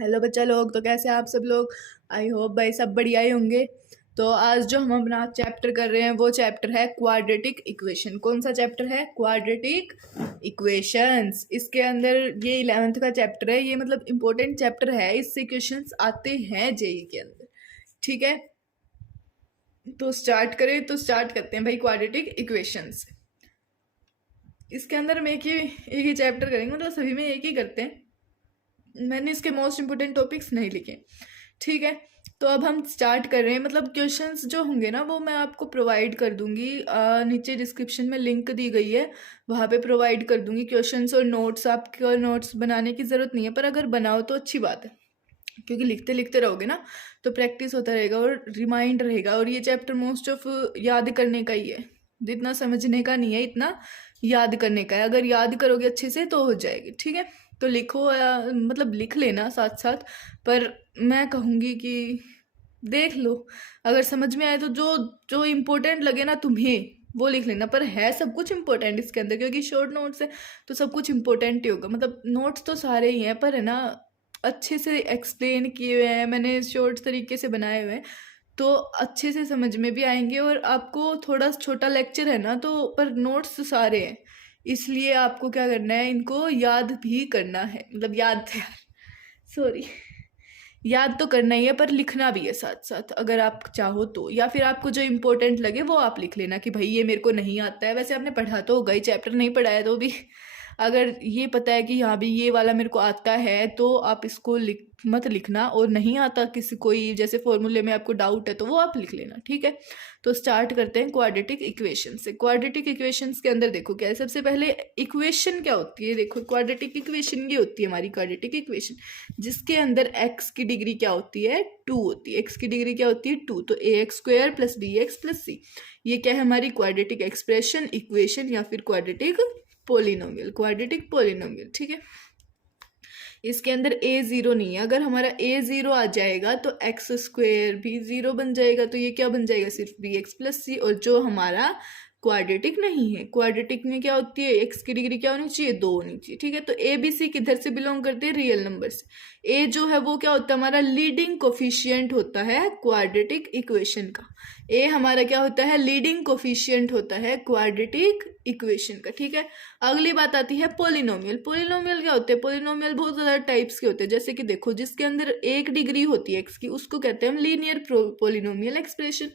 Hello बच्चा लोग, तो कैसे हैं आप सब लोग। आई होप भाई सब बढ़िया ही होंगे। तो आज जो हम अपना चैप्टर कर रहे हैं वो चैप्टर है क्वाड्रेटिक इक्वेशन। कौन सा चैप्टर है? Quadratic equations. इसके अंदर ये 11th का चैप्टर है। ये मतलब इम्पोर्टेंट चैप्टर है, इससे क्वेश्चंस आते हैं जेई के अंदर। ठीक है, तो स्टार्ट करें। तो स्टार्ट करते हैं भाई क्वाड्रेटिक इक्वेशंस। इसके अंदर हम एक ही चैप्टर करेंगे, मतलब सभी में एक ही करते हैं। मैंने इसके मोस्ट इम्पोर्टेंट टॉपिक्स नहीं लिखे। ठीक है, तो अब हम स्टार्ट कर रहे हैं। मतलब क्वेश्चंस जो होंगे ना वो मैं आपको प्रोवाइड कर दूंगी, नीचे डिस्क्रिप्शन में लिंक दी गई है, वहाँ पे प्रोवाइड कर दूंगी क्वेश्चंस और नोट्स। आपको नोट्स बनाने की ज़रूरत नहीं है, पर अगर बनाओ तो अच्छी बात है, क्योंकि लिखते लिखते रहोगे ना तो प्रैक्टिस होता रहेगा और रिमाइंड रहेगा। और ये चैप्टर मोस्ट ऑफ याद करने का ही है, जितना समझने का नहीं है इतना याद करने का है। अगर याद करोगे अच्छे से तो हो जाएगी। ठीक है, तो लिखो, मतलब लिख लेना साथ साथ, पर मैं कहूँगी कि देख लो, अगर समझ में आए तो जो जो इम्पोर्टेंट लगे ना तुम्हें वो लिख लेना। पर है सब कुछ इम्पोर्टेंट इसके अंदर, क्योंकि शॉर्ट नोट्स है तो सब कुछ इम्पोर्टेंट ही होगा। मतलब नोट्स तो सारे ही हैं, पर है ना अच्छे से एक्सप्लेन किए हुए हैं, मैंने शॉर्ट तरीके से बनाए हुए हैं, तो अच्छे से समझ में भी आएंगे। और आपको थोड़ा छोटा लेक्चर है ना, तो पर नोट्स तो सारे हैं, इसलिए आपको क्या करना है, इनको याद भी करना है। मतलब याद सॉरी, याद तो करना ही है, पर लिखना भी है साथ साथ अगर आप चाहो तो। या फिर आपको जो इम्पोर्टेंट लगे वो आप लिख लेना कि भाई ये मेरे को नहीं आता है। वैसे आपने पढ़ा तो होगा ही, चैप्टर नहीं पढ़ा है तो भी अगर ये पता है कि हाँ भी ये वाला मेरे को आता है तो आप इसको मत लिखना। और नहीं आता किसी कोई जैसे फॉर्मूले में आपको डाउट है तो वो आप लिख लेना। ठीक है, तो स्टार्ट करते हैं क्वाड्रेटिक इक्वेशन से। क्वाड्रेटिक इक्वेशंस के अंदर देखो क्या है। सबसे पहले इक्वेशन क्या होती है, देखो क्वाड्रेटिक इक्वेशन ये होती है हमारी क्वाड्रेटिक इक्वेशन, जिसके अंदर x की डिग्री क्या होती है, 2 होती है। x की डिग्री क्या होती है, 2। तो ax² + bx + c, ये क्या है हमारी क्वाड्रेटिक एक्सप्रेशन, इक्वेशन या फिर क्वाड्रेटिक पोलिनोमियल। क्वाड्रेटिक पोलिनोमियल, ठीक है। इसके अंदर a0 नहीं है। अगर हमारा a0 आ जाएगा तो x² भी 0 बन जाएगा, तो ये क्या बन जाएगा, सिर्फ bx + c। और जो हमारा क्वाड्रेटिक नहीं है, क्वाड्रेटिक में क्या होती है, x की डिग्री क्या होनी चाहिए, 2 होनी चाहिए। ठीक है, तो a b c किधर से बिलोंग करते हैं, रियल नंबर से। a जो है वो क्या होता है, हमारा लीडिंग कोफिशिएंट होता है क्वाड्रेटिक इक्वेशन का। a हमारा क्या होता है, लीडिंग कोफिशिएंट होता है क्वाड्रेटिक इक्वेशन का। ठीक है, अगली बात आती है पोलिनोमियल। पोलिनोमियल क्या होते हैं, पोलिनोमियल बहुत ज्यादा टाइप्स के होते हैं। जैसे कि देखो, जिसके अंदर 1 डिग्री होती है x की, उसको कहते हैं हम लीनियर पोलिनोमियल एक्सप्रेशन।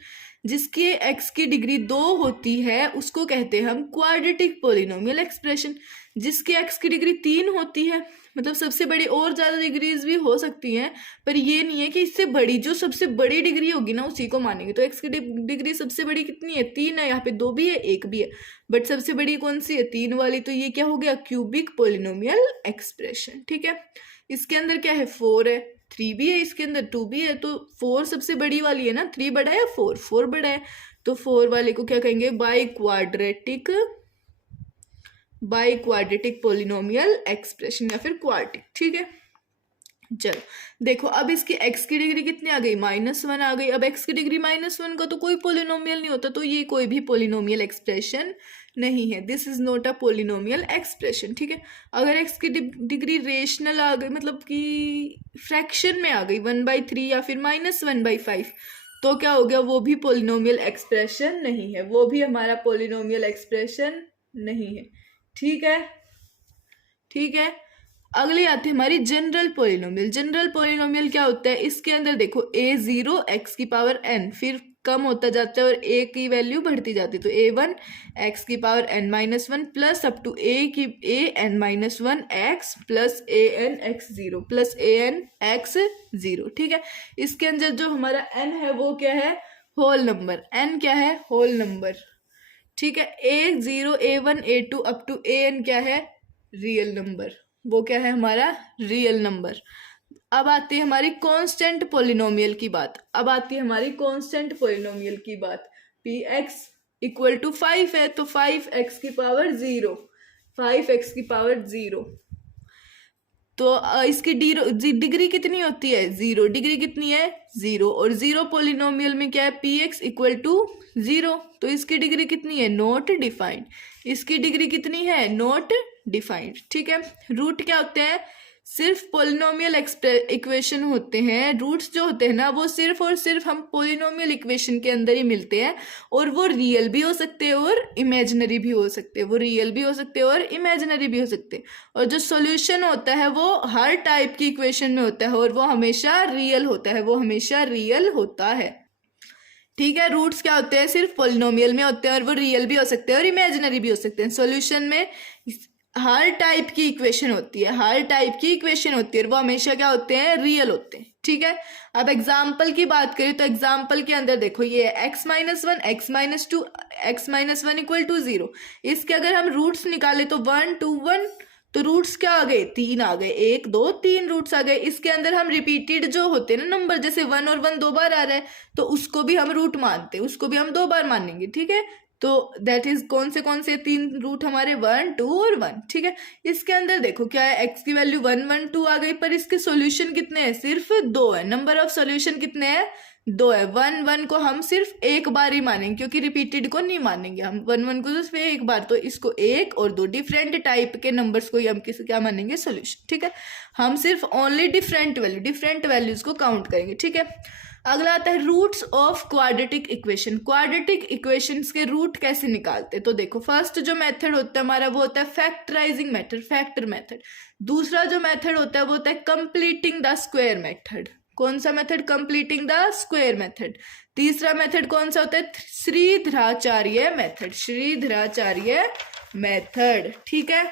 जिसकी x की डिग्री 2 होती है उसको कहते हैं हम क्वाड्रेटिक पोलिनोमियल एक्सप्रेशन। जिसकी x की डिग्री 3 होती है, मतलब सबसे बड़ी, और ज्यादा डिग्रीज भी हो सकती हैं, पर ये नहीं है कि इससे बड़ी, जो सबसे बड़ी डिग्री होगी ना उसी को मानेंगे। तो x की डिग्री सबसे बड़ी कितनी है, 3 है। यहाँ पे 2 भी है, 1 भी है, बट सबसे बड़ी कौन सी है, 3 वाली। तो ये क्या हो गया, क्यूबिक पोलिनोमियल एक्सप्रेशन। ठीक है, इसके अंदर क्या है, 4 है, 3 भी है, इसके अंदर 2 भी है। तो 4 सबसे बड़ी वाली है ना, 3 बड़ा है, 4 बड़ा है। तो 4 वाले को क्या कहेंगे, बाई क्वाड्रेटिक पोलिनोमियल एक्सप्रेशन या फिर क्वाड्रेटिक। ठीक है, चलो देखो, अब इसकी x की डिग्री कितनी आ गई, -1 आ गई। अब x की डिग्री -1 का तो कोई पोलिनोमियल नहीं होता, तो ये कोई भी पोलिनोमियल एक्सप्रेशन नहीं है। This is not a polynomial expression. ठीक है, अगर x की डिग्री रेशनल आ गई, मतलब कि फ्रैक्शन में आ गई, 1/3 या फिर -1/5, तो क्या हो गया, वो भी पोलिनोमियल एक्सप्रेशन नहीं है, वो भी हमारा पोलिनोमियल एक्सप्रेशन नहीं है। ठीक है, ठीक है। अगली आती है हमारी जनरल पोलिनोमियल। जनरल पोलिनोमियल क्या होता है, इसके अंदर देखो a0 x⁴n, फिर कम होता जाता है और a की वैल्यू बढ़ती जाती है। तो a1 x⁻n−1 plus up to an−1 x plus an x0 plus an x0। ठीक है, इसके अंदर जो हमारा n है वो क्या है, होल नंबर। n क्या है, होल नंबर। ठीक है, a0 a1 a2 up to an क्या है, रियल नंबर, वो क्या है हमारा रियल नंबर। अब आती है हमारी कांस्टेंट पोलिनोमियल की बात। अब आती है हमारी कांस्टेंट पोलिनोमियल की बात। px = 5 है, तो 5x⁻0, 5x⁻0, तो इसकी डिग्री कितनी होती है, 0। डिग्री कितनी है, 0। और 0 पोलिनोमियल में क्या है, px = 0, तो इसकी डिग्री कितनी है, नॉट डिफाइंड। इसकी डिग्री कितनी है, नॉट डिफाइंड। ठीक है, रूट क्या होते हैं, सिर्फ पोलिनोमियल इक्वेशन होते हैं, रूट्स जो होते हैं ना वो सिर्फ और सिर्फ हम पोलिनोमियल इक्वेशन के अंदर ही मिलते हैं, और वो रियल भी हो सकते हैं और इमेजिनरी भी हो सकते हैं, वो रियल भी हो सकते हैं और इमेजिनरी भी हो सकते हैं। और जो सॉल्यूशन होता है वो हर टाइप की इक्वेशन में होता है और वो हमेशा रियल होता है, वो हमेशा रियल होता है। ठीक है, रूट्स क्या होते हैं, सिर्फ पोलिनोमियल में होते हैं और वो रियल भी हो सकते हैं और इमेजिनरी भी हो सकते हैं। सॉल्यूशन में हर टाइप की इक्वेशन होती है, हर टाइप की इक्वेशन होती है और वो हमेशा क्या होते हैं, रियल होते हैं। ठीक है, अब एग्जाम्पल की बात करें तो एग्जाम्पल के अंदर देखो ये x minus one, x minus two, x minus one equal to 0। इसके अगर हम रूट्स निकाले तो 1 2 1, तो रूट्स क्या आ गए, 3 आ गए, 1 2 3 रूट्स आ गए। इसके अंदर हम रिपीटेड जो होते हैं ना नंबर, जैसे 1 और 1 2 बार आ रहा है तो उसको भी हम रूट मानते हैं, उसको भी हम 2 बार मानेंगे। ठीक है, तो दैट इज कौन से 3 रूट हमारे, 1 2 और 1। ठीक है, इसके अंदर देखो क्या है, x की वैल्यू 1 1 2 आ गई, पर इसके सॉल्यूशन कितने हैं, सिर्फ 2 है। नंबर ऑफ सॉल्यूशन कितने हैं, 2 है। 1 1 को हम सिर्फ एक बार ही मानेंगे क्योंकि रिपीटेड को नहीं मानेंगे हम, 1 1 को सिर्फ एक बार, तो इसको 1 और 2 डिफरेंट टाइप के नंबर्स को ही हम किस क्या मानेंगे, सॉल्यूशन। ठीक है, हम सिर्फ ओनली डिफरेंट वैल्यूज को काउंट करेंगे। ठीक है, अगला आता है roots of quadratic equation. Quadratic equations के रूट कैसे निकालते हैं, तो देखो फर्स्ट जो मेथड होता है हमारा वो होता है फैक्टराइजिंग मेथड, फैक्टर मेथड। दूसरा जो मेथड होता है वो होता है कंप्लीटिंग द स्क्वायर मेथड। कौन सा method, completing the square method. तीसरा मेथड कौन सा होता है, श्रीधराचार्य मेथड, श्रीधराचार्य मेथड। ठीक है,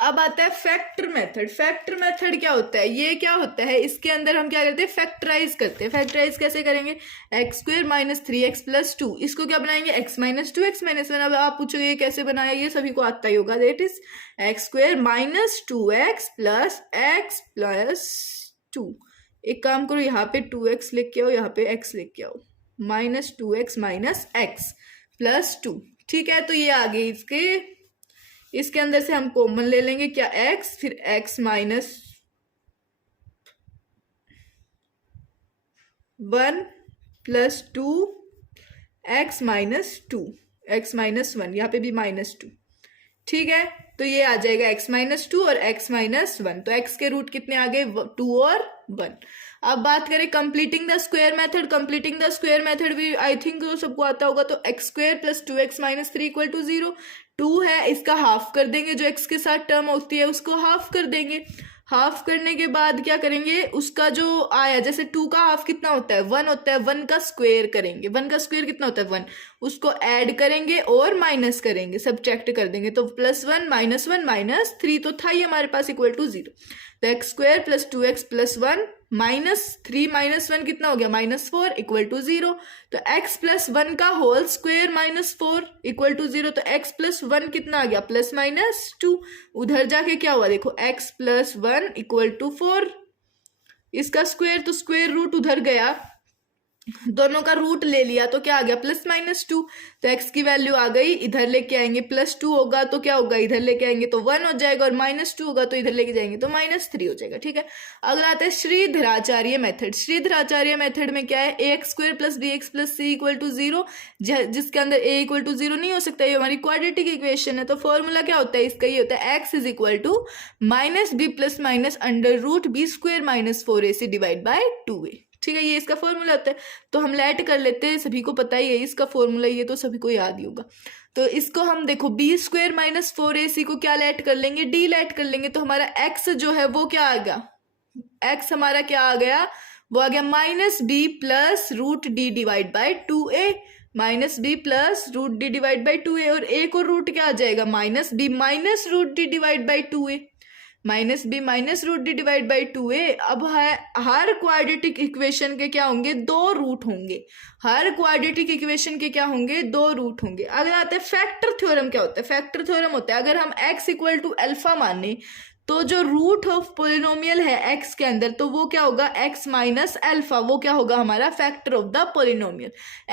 अब आता है फैक्टर मेथड। फैक्टर मेथड क्या होता है, ये क्या होता है, इसके अंदर हम क्या करते हैं, फैक्टराइज करते हैं। फैक्टराइज कैसे करेंगे, x square minus 3x plus 2, इसको क्या बनाएंगे, x माइनस 2 x माइनस 1। अब आप पूछोगे ये कैसे बनाया, ये सभी को आता ही होगा, that is x square minus 2x plus x plus 2। एक काम करो, यहाँ पे 2x लिख के आओ, यहाँ पे x लिख के आओ, minus 2x minus x plus 2। ठीक है, तो ये आगे इसके अंदर से हम कॉमन ले लेंगे क्या, x, फिर x minus 1 plus 2 x minus 2, x minus 1, यहाँ पे भी माइनस 2। ठीक है, तो ये आ जाएगा x माइनस 2 और x माइनस 1, तो x के रूट कितने आ गए, 2 और 1। अब बात करें completing the square method. Completing the square method भी आई थिंक सबको आता होगा, तो x square plus 2x minus 3 equal to 0। 2 है, इसका हाफ कर देंगे, जो x के साथ टर्म होती है उसको हाफ कर देंगे। हाफ करने के बाद क्या करेंगे, उसका जो आया, जैसे 2 का हाफ कितना होता है, 1 होता है, 1 का स्क्वायर करेंगे। 1 का स्क्वायर कितना होता है, 1, उसको ऐड करेंगे और माइनस करेंगे, सब्ट्रैक्ट कर देंगे, तो प्लस 1 माइनस 3 तो था ही हमारे पास इक्वल टू 0। तो एक्स स्क्वायर प्लस 2x प्लस 1 माइनस 3 माइनस 1 कितना हो गया, माइनस 4 इक्वल टू 0। तो x प्लस 1 का whole square minus 4 equal to 0। तो x प्लस 1 कितना आ गया, प्लस माइनस 2। उधर जाके क्या हुआ, देखो x प्लस 1 इक्वल टू 4, इसका स्क्वायर, तो स्क्वायर रूट उधर गया, दोनों का रूट ले लिया तो क्या आ गया, प्लस माइनस 2। तो x की वैल्यू आ गई, इधर लेके आएंगे, प्लस 2 होगा तो क्या होगा, इधर लेके आएंगे तो 1 हो जाएगा, और माइनस 2 होगा तो इधर लेके जाएंगे तो माइनस 3 हो जाएगा। ठीक है, अगला आता है श्रीधराचार्य मेथड। श्रीधराचार्य मेथड में क्या है, ax square plus bx plus c equal to 0, जिसके अंदर a इक्वल टू 0 नहीं हो सकता, ये हमारी क्वाड्रेटिक इक्वेशन है। तो फॉर्मूला क्या होता है इसका, ये होता है x is equal to minus B plus minus under root b square minus 4ac divide by 2a। ठीक है, ये इसका फॉर्मूला होता है। तो हम लेट कर लेते हैं, सभी को पता ही है इसका फॉर्मूला, ये तो सभी को याद ही होगा। तो इसको हम देखो बी स्क्वायर माइनस 4ac को क्या लेट कर लेंगे, डी लेट कर लेंगे, तो हमारा x जो है वो क्या आ गया, x हमारा क्या आ गया, वो आ गया minus B plus root d divide by 2a, minus B plus root d divide by 2a, और a को रूट क्या आ जाएगा, minus b minus root d divide by 2a, minus b minus root d divide by 2a। अब है हर quadratic equation के क्या होंगे, 2 रूट होंगे, हर क्वाड्रेटिक इक्वेशन के क्या होंगे, 2 रूट होंगे। अगला आता है फैक्टर थ्योरम। क्या होता है, फैक्टर थ्योरम होता है अगर हम x इक्वल टू अल्फा माने तो जो रूट ऑफ पोलिनोमियल है x के अंदर, तो वो क्या होगा, x माइनस अल्फा, वो क्या होगा हमारा factor of the polynomial.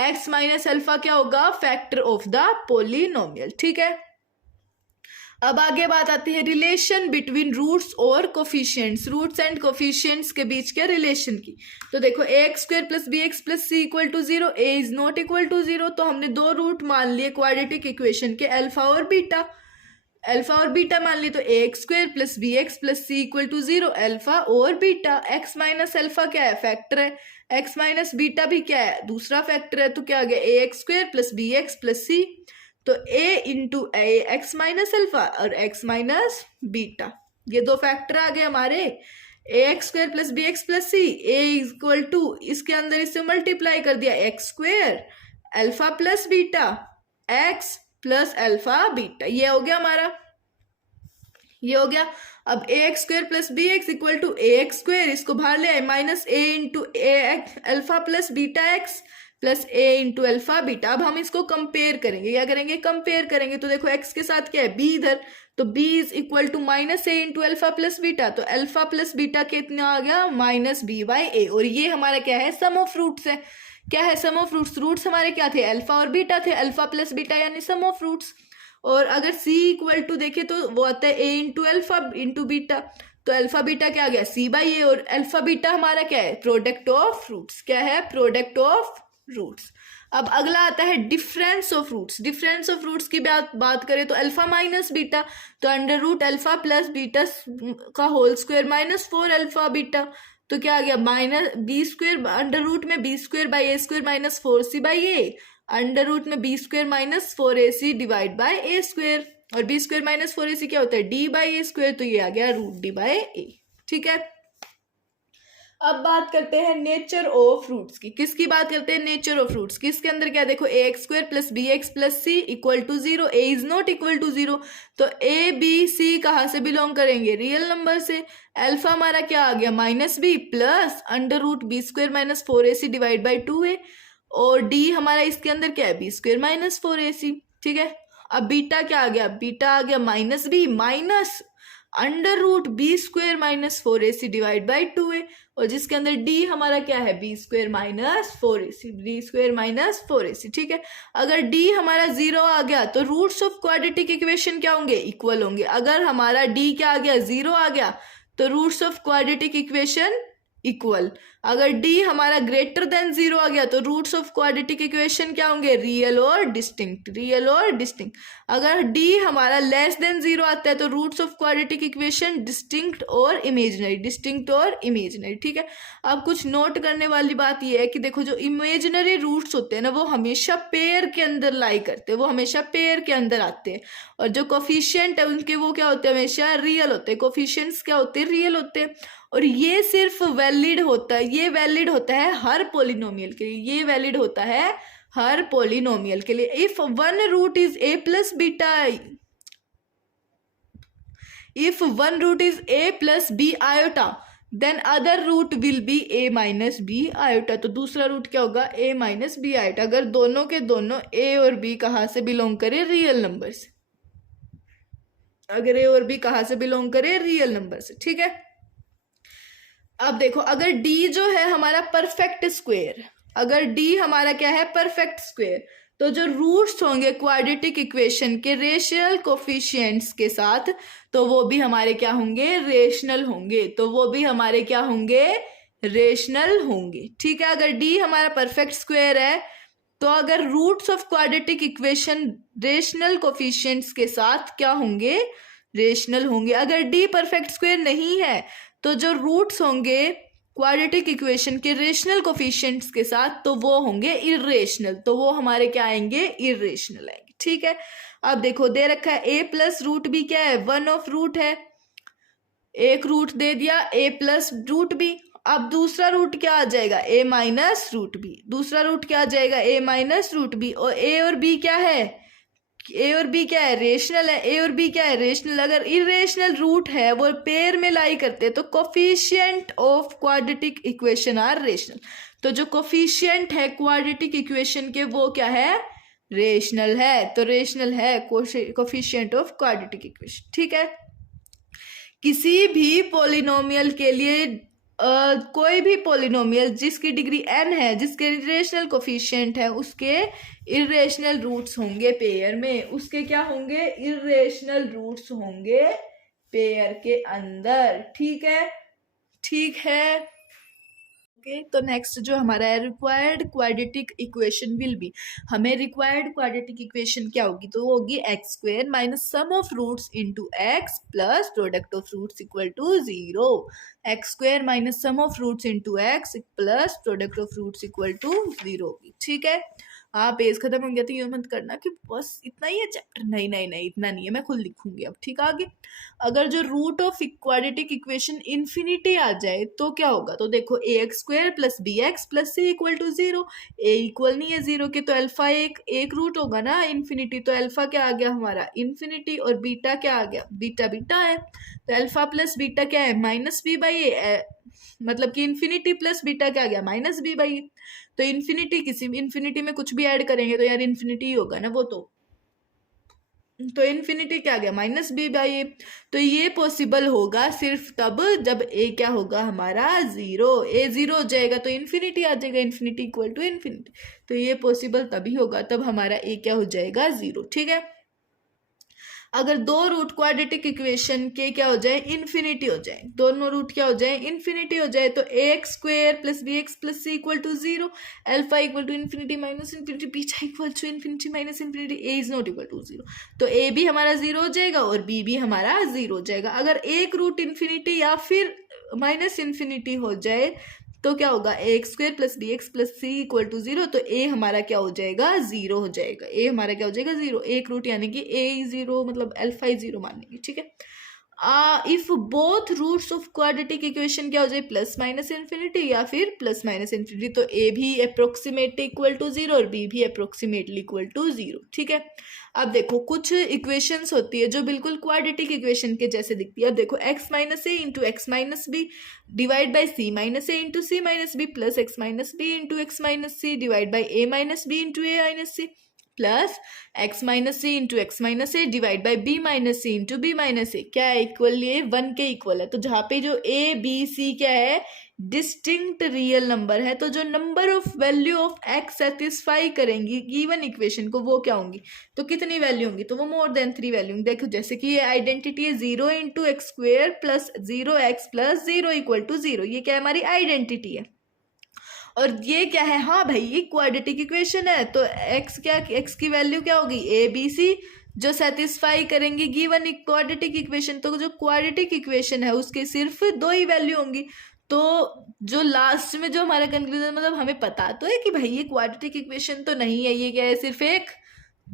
x minus alpha क्या होगा, फैक्टर ऑफ द पोलिनोमियल। ठीक है, अब आगे बात आती है रिलेशन बिटवीन रूट्स और कोफिशिएंट्स, रूट्स एंड कोफिशिएंट्स के बीच के रिलेशन की। तो देखो ax square plus bx plus c equal to 0, a is not equal to 0, तो हमने 2 रूट मान लिए क्वाड्रेटिक इक्वेशन के, अल्फा और बीटा। अल्फा और बीटा मान ली तो ax² plus bx plus c equal to 0। Alpha और बीटा, x माइनस अल्फा क्या है, फैक्टर है, x माइनस बीटा भी क्या है, दूसरा फैक्टर है, तो क्या आ गया ax² plus bx plus c। तो a into x minus alpha और x माइनस बीटा, ये दो फैक्टर आ गए हमारे। ax² plus bx plus c, a equal to इसके अंदर इससे मल्टीप्लाई कर दिया x² alpha plus beta x plus alpha beta, ये हो गया हमारा, ये हो गया। अब ax² plus bx equal to ax², इसको बाहर ले आए, minus a into alpha plus beta x plus a into alpha beta. अब हम इसको कंपेयर करेंगे, क्या करेंगे, कंपेयर करेंगे। तो देखो x के साथ क्या है, b इधर, तो b is equal to minus a into alpha plus beta, तो अल्फा प्लस बीटा कितना आ गया, माइनस b बाई ए। और ये हमारा क्या है, सम ऑफ रूट्स है। क्या है, सम ऑफ रूट्स। रूट्स हमारे क्या थे, अल्फा और बीटा थे, अल्फा प्लस बीटा यानी सम ऑफ रूट्स। और अगर c इक्वल टू देखे तो वो आता है a into alpha into beta, तो अल्फा बीटा क्या आ गया, c बाई ए। और अल्फा बीटा हमारा क्या है, प्रोडक्ट ऑफ रूट्स। क्या है, प्रोडक्ट ऑफ रूट्स। अब अगला आता है difference of roots. Difference of roots की बात करें तो अल्फा माइनस बीटा, तो under root alpha plus beta का whole square minus 4 alpha beta, तो क्या आ गया, माइनस b² अंडर रूट में b² by a² minus 4c by a, under root में b² minus 4ac divide by a², और b² minus 4ac क्या होता है, d बाई a², तो ये आ गया रूट d बाई ए। ठीक है, अब बात करते हैं नेचर ऑफ फ्रूट्स की। किसकी बात करते हैं, नेचर ऑफ फ्रूट्स की। इसके अंदर क्या देखो, ax² plus bx plus c equal to 0, a is not equal to 0, तो a b c कहाँ से बिलोंग करेंगे, रियल नंबर से। अल्फा हमारा क्या आ गया, minus b plus under root b² minus 4ac divide by 2a, और d हमारा इसके अंदर क्या है, b² माइनस 4ac। ठीक है, अब बीटा क्या आ गया, बीटा आ गया minus b minus under root b² minus 4ac divide by 2a, और जिसके अंदर d हमारा क्या है, b² minus 4ac, d² minus 4ac। ठीक है, अगर d हमारा 0 आ गया तो रूट्स ऑफ क्वाड्रेटिक इक्वेशन क्या होंगे, इक्वल होंगे। अगर हमारा d क्या आ गया, 0 आ गया, तो roots of quadratic equation equal. अगर d हमारा ग्रेटर देन 0 आ गया तो रूट्स ऑफ क्वाड्रेटिक इक्वेशन क्या होंगे, रियल और डिस्टिंक्ट, रियल और डिस्टिंक्ट। अगर d हमारा लेस देन 0 आता है तो roots of quadratic equation distinct और इमेजिनरी, डिस्टिंक्ट और इमेजिनरी। ठीक है, अब कुछ नोट करने वाली बात यह है कि देखो जो इमेजिनरी रूट्स होते हैं ना, वो हमेशा पेयर के अंदर लाई करते हैं, वो हमेशा पेयर के अंदर आते हैं, और जो कोफिशिएंट है उनके वो क्या होते हैं, हमेशा रियल होते हैं, कोफिशिएंट्स क्या होते हैं, रियल होते हैं। और ये सिर्फ वैलिड होता है, ये वैलिड होता है हर पोलिनोमियल के लिए, ये वैलिड होता है हर पोलिनोमियल के लिए। If one root is a plus beta, if one root is a plus b iota, then other root will be a minus b iota. तो दूसरा रूट क्या होगा, a माइनस b आयोटा, अगर दोनों के दोनों a और b कहाँ से बिलोंग करे, रियल नंबर से। अगर a और b कहाँ से बिलोंग करे, रियल नंबर से। ठीक है, अब देखो अगर d जो है हमारा परफेक्ट स्क्वायर, अगर d हमारा क्या है, परफेक्ट स्क्वायर, तो जो रूट्स होंगे क्वाड्रेटिक इक्वेशन के रेशनल कोफिशिएंट्स के साथ, तो वो भी हमारे क्या होंगे, रेशनल होंगे, तो वो भी हमारे क्या होंगे, रेशनल होंगे। ठीक है, अगर d हमारा परफेक्ट स्क्वायर है तो अगर roots of quadratic equation rational coefficients के साथ क्या होंगे, रेशनल होंगे। अगर d परफेक्ट स्क्वायर नहीं है तो जो रूट्स होंगे क्वाड्रेटिक इक्वेशन के रेशनल कोफिशिएंट्स के साथ, तो वो होंगे इर्रेशनल, तो वो हमारे क्या आएंगे, इर्रेशनल आएंगे। ठीक है, अब देखो दे रखा है a प्लस रूट बी क्या है, वन ऑफ रूट है, एक रूट दे दिया a प्लस रूट बी। अब दूसरा रूट क्या आ जाएगा, a माइनस रूट बी, दूसरा रूट क्या आ जाएगा, a माइनस रूट बी। और a और b क्या है, ए और बी क्या है, रेशनल है, ए और बी क्या है, रेशनल। अगर इरेशनल रूट है वो पेयर में लाई करते हैं तो coefficient of quadratic equation are rational, तो जो कोफिशिएंट है क्वाड्रेटिक इक्वेशन के वो क्या है, रेशनल है, तो रेशनल है कोफिशिएंट ऑफ क्वाड्रेटिक इक्वेशन। ठीक है, किसी भी पॉलिनोमियल के लिए कोई भी पॉलिनोमियल जिसकी डिग्री n है, जिसके इरेशनल कोफिशिएंट है, उसके इरेशनल रूट्स होंगे पेयर में, उसके क्या होंगे, इरेशनल रूट्स होंगे पेयर के अंदर। ठीक है, ठीक है। ओके, तो नेक्स्ट जो हमारा है required quadratic equation will be, हमें रिक्वायर्ड क्वाड्रेटिक इक्वेशन क्या होगी, तो वो होगी x square minus sum of roots into x plus product of roots equal to 0। X square minus sum of roots into x plus product of roots equal to 0 होगी। ठीक है, हाँ page खत्म हो गया तो ये मत करना कि बस इतना ही है चैप्टर, नहीं नहीं नहीं इतना नहीं है, मैं खुद लिखूंगी अब। ठीक है, आगे अगर जो root of quadratic equation infinity आ जाए तो क्या होगा, तो देखो A X square plus B x plus C equal to 0। A equal नहीं है 0 के तो अल्फा एक रूट होगा ना इन्फिनिटी, तो अल्फा क्या आ गया हमारा इन्फिनिटी, और बीटा क्या आ गया, बीटा बीटा है, तो अल्फा प्लस बीटा क्या है माइनस बी बाई ए, मतलब कि इन्फिनिटी प्लस बीटा क्या आ गया माइनस बी बाई। तो इन्फिनिटी किसी इन्फिनिटी में कुछ भी ऐड करेंगे तो यार इन्फिनिटी ही होगा ना वो, तो इन्फिनिटी क्या आ गया माइनस बी बाई ए। तो ये पॉसिबल होगा सिर्फ तब जब ए क्या होगा हमारा 0, ए 0 हो जाएगा तो इन्फिनिटी आ जाएगा, इन्फिनिटी इक्वल टू इन्फिनिटी, तो ये पॉसिबल तभी होगा तब हमारा ए क्या हो जाएगा 0। ठीक है, अगर दो रूट क्वाड्रेटिक इक्वेशन के क्या हो जाए इन्फिनिटी हो जाए, दोनों रूट क्या हो जाए इन्फिनिटी हो जाए, तो A X square plus B x plus C equal to 0, alpha equal to infinity minus infinity, beta equal to infinity minus infinity, A is not equal to 0, तो ए भी हमारा 0 हो जाएगा और बी भी हमारा 0 हो जाएगा। अगर एक रूट इन्फिनिटी या फिर माइनस इन्फिनिटी हो जाए तो क्या होगा, A X square plus B x plus C equal to 0, तो ए हमारा क्या हो जाएगा 0 हो जाएगा, ए हमारा क्या हो जाएगा 0, एक रूट यानी कि ए 0 मतलब अल्फा 0 मानेंगे। ठीक है, if both roots of quadratic equation क्या हो जाए प्लस माइनस इन्फिनिटी या फिर प्लस माइनस इन्फिनिटी, तो ए भी अप्रोक्सीमेटली इक्वल टू 0 और बी भी अप्रोक्सीमेटली इक्वल टू 0। ठीक है, अब देखो कुछ इक्वेशंस होती है जो बिल्कुल क्वाड्रेटिक इक्वेशन के जैसे दिखती है। अब देखो X minus A into x minus B divide by C minus A into C minus B plus X minus B into x minus C divide by A minus B into A minus C plus X minus C into x minus A divide by B minus C into B minus A, क्या है equal, ये 1 के equal है। तो जहाँ पे जो A B C क्या है डिस्टिंक्ट रियल नंबर है, तो जो number of value of x satisfy करेंगी गिवन इक्वेशन को वो क्या होंगी, तो कितनी वैल्यू होंगी, तो वो मोर देन 3 वैल्यू। देखो जैसे कि ये आइडेंटिटी है 0 into x square plus 0x plus 0 equal to 0, ये क्या है हमारी आइडेंटिटी है। और ये क्या है, हाँ भाई ये क्वाड्रेटिक इक्वेशन है, तो x क्या, x की वैल्यू क्या होगी ए बी सी जो सेटिस्फाई करेंगे गिवन क्वाड्रेटिक इक्वेशन, तो जो क्वाड्रेटिक इक्वेशन है उसके सिर्फ 2 ही वैल्यू होंगी। तो जो लास्ट में जो हमारा कंक्लूजन, मतलब हमें पता तो है कि भाई ये क्वाड्रेटिक इक्वेशन तो नहीं है, ये क्या है सिर्फ एक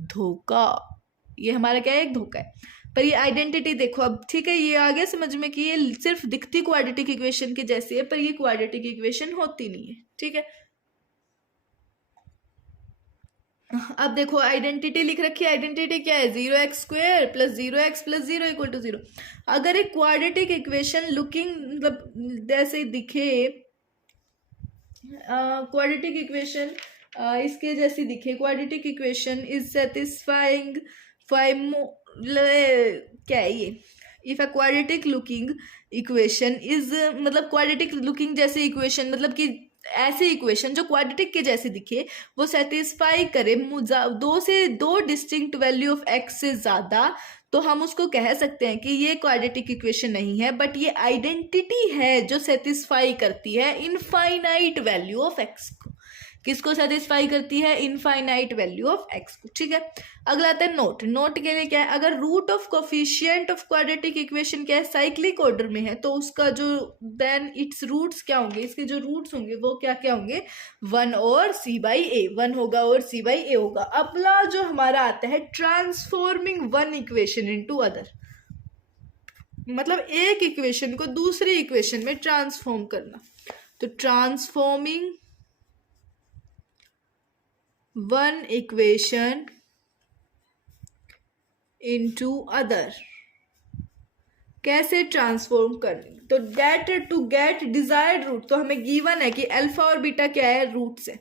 धोखा, ये हमारा क्या है एक धोखा है। पर ये आइडेंटिटी देखो अब, ठीक है ये आ गया समझ में कि ये सिर्फ दिखती क्वाड्रेटिक इक्वेशन के जैसी है पर ये क्वाड्रेटिक इक्वेशन होती नहीं है। ठीक है, अब देखो आइडेंटिटी लिख रखी है, आइडेंटिटी क्या है 0x square plus 0x plus 0 equal to 0। अगर एक क्वाड्रेटिक इक्वेशन लुकिंग मतलब जैसे दिखे, क्वाड्रेटिक इक्वेशन इसके जैसी दिखे, क्वाड्रेटिक इक्वेशन इज सेटिस्फाइंग क्या है ये, if a quadratic looking equation is, मतलब क्वाड्रेटिक लुकिंग जैसे इक्वेशन मतलब कि ऐसे इक्वेशन जो क्वाड्रेटिक के जैसे दिखे वो सेटिस्फाई करे दो डिस्टिंक्ट वैल्यू ऑफ एक्स से ज्यादा, तो हम उसको कह सकते हैं कि ये क्वाड्रेटिक इक्वेशन नहीं है बट ये आइडेंटिटी है जो सेटिस्फाई करती है इनफाइनाइट वैल्यू ऑफ एक्स को। किसको सेटिस्फाई करती है, इनफाइनाइट वैल्यू ऑफ एक्स को। ठीक है, अगला आता है नोट। नोट के लिए क्या है, अगर root of coefficient of quadratic equation क्या है साइक्लिक ऑर्डर में है, तो उसका जो देन इट्स रूट्स क्या होंगे, इसके जो रूट्स होंगे वो क्या क्या होंगे 1 और c बाई ए, 1 होगा और c बाई ए होगा। अगला जो हमारा आता है transforming one equation into other, मतलब एक इक्वेशन को दूसरी इक्वेशन में ट्रांसफॉर्म करना, तो transforming one equation into other, कैसे ट्रांसफॉर्म करनी, तो टू गेट डिजायर्ड रूट, तो हमें गिवन है कि अल्फा और बीटा क्या है रूट्स है,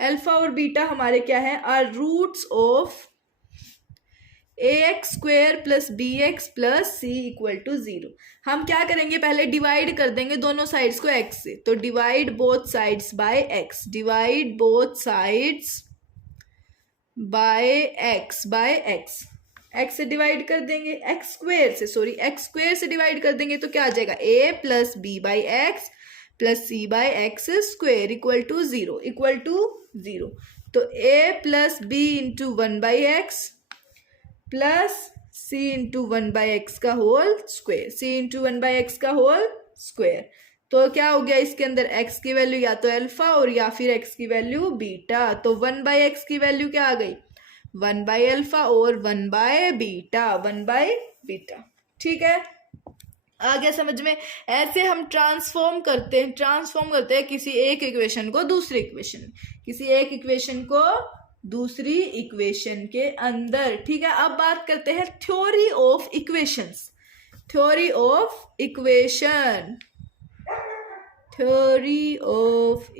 अल्फा और बीटा हमारे क्या है are roots of a x square plus B x plus C equal to 0। हम क्या करेंगे पहले डिवाइड कर देंगे दोनों साइड्स को x से, तो divide both sides by x, divide both sides by x से डिवाइड कर देंगे, एक्स स्क्वेयर से डिवाइड कर देंगे तो क्या आ जाएगा a plus B by X plus C by X square equal to zero. तो A plus B into 1/x plus C into 1/x का होल स्क्वेयर, सी इंटू 1/x का होल स्क्वेयर। तो क्या हो गया इसके अंदर, x की वैल्यू या तो अल्फा और या फिर x की वैल्यू बीटा। तो 1/x की वैल्यू क्या आ गई, 1/अल्फा और 1/बीटा। ठीक है, आ गया समझ में। ऐसे हम ट्रांसफॉर्म करते हैं किसी एक इक्वेशन को दूसरी इक्वेशन, किसी एक इक्वेशन को दूसरी इक्वेशन के अंदर। ठीक है, अब बात करते हैं theory of equations. Theory of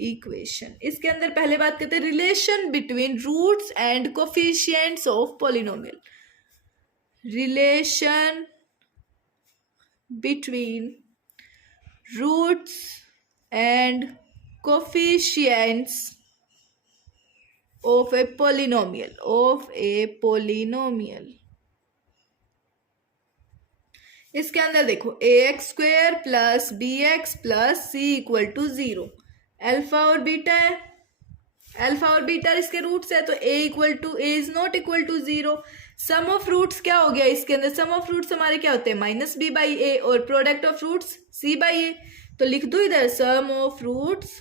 equation, इसके अंदर पहले बात करते हैं relation between roots and coefficients of polynomial. Relation between roots and coefficients of a polynomial। इसके अंदर देखो ax square plus bx plus c equal to 0। Alpha और बीटा है, अल्फा और बीटा इसके रूट्स है, तो a is not equal to 0। Sum of roots क्या हो गया इसके अंदर, सम ऑफ रूट्स हमारे क्या होते हैं माइनस बी बाई ए और product of roots C by A. तो लिख दो इधर sum of roots